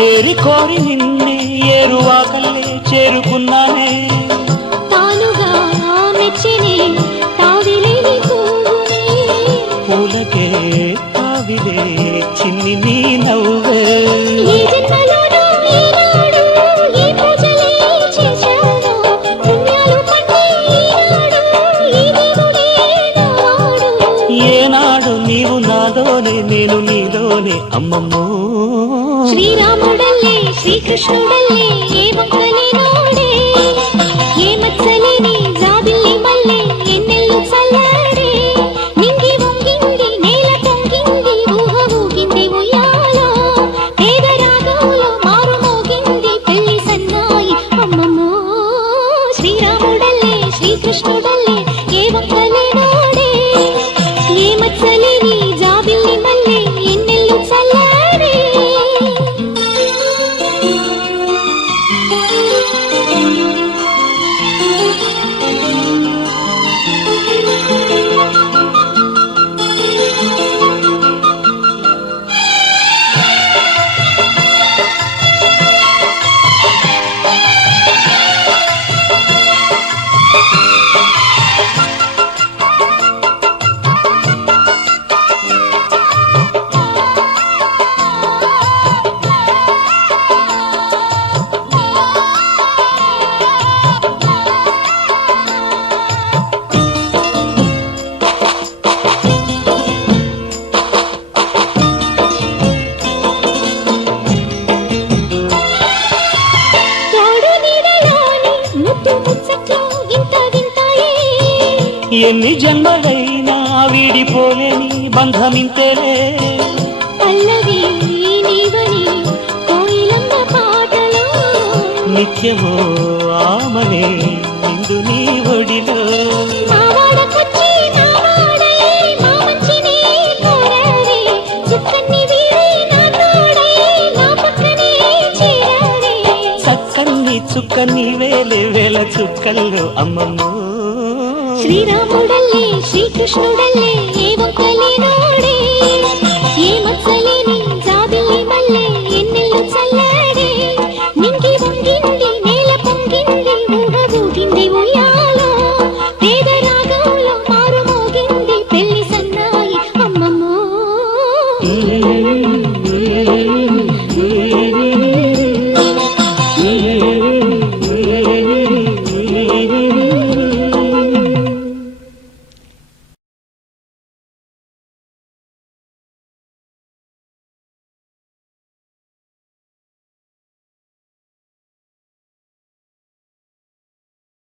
ఏరి కోరి నిన్నే ఏరువాకల్లే చేరుకున్నానే తానుగా మెచ్చని తావిలేని పువ్వునే పూలకే తావిలే చిన్ని నీ నవ్వే ఏ జన్మలోనూ ఈనాడు ఈ పూజలే చేశాను పుణ్యాలు పట్టి ఈనాడు ఈ దేవుడే నాడు ఏనాడు నీవు నాలోనే నేను నీలోనే అమ్మమ్మో శ్రీరాముడల్లే శ్రీకృష్ణుడల్లే ఏ మొక్కలే నోడే ఏ మచ్చలేని జాబిల్లి మల్లె ఎన్నెల్లు చల్లాడే నింగి వంగింది నేల పొంగింది ఊహ ఊగింది ఉయ్యాలో పేద రాగంలో మారు మోగింది పెళ్లి సన్నాయి అమ్మమ్మో శ్రీరాముడల్లే శ్రీకృష్ణుడల్లే ఏ మొక్కలే నోడే ఏ మచ్చలేని జాబిల్లి మల్లె ఎన్నెల్లు చల్లాడే ఎన్ని జన్మలైనా వీడిపోలేని బంధమింతేలే పల్లవి నీవని కోయిలమ్మ పాటలో నిత్యమో ఆమనే నిందు నీ ఒడిలో మావాడకొచ్చి నావాడై మా మంచిని కోరాడే చుక్కన్ని వీడి నా తోడై నా పక్కనే చేరాడే చక్కన్ని చుక్కన్ని వేలే వేల చుక్కల్లో అమ్మమ్మో శ్రీరాముడల్లే శ్రీకృష్ణుడల్లే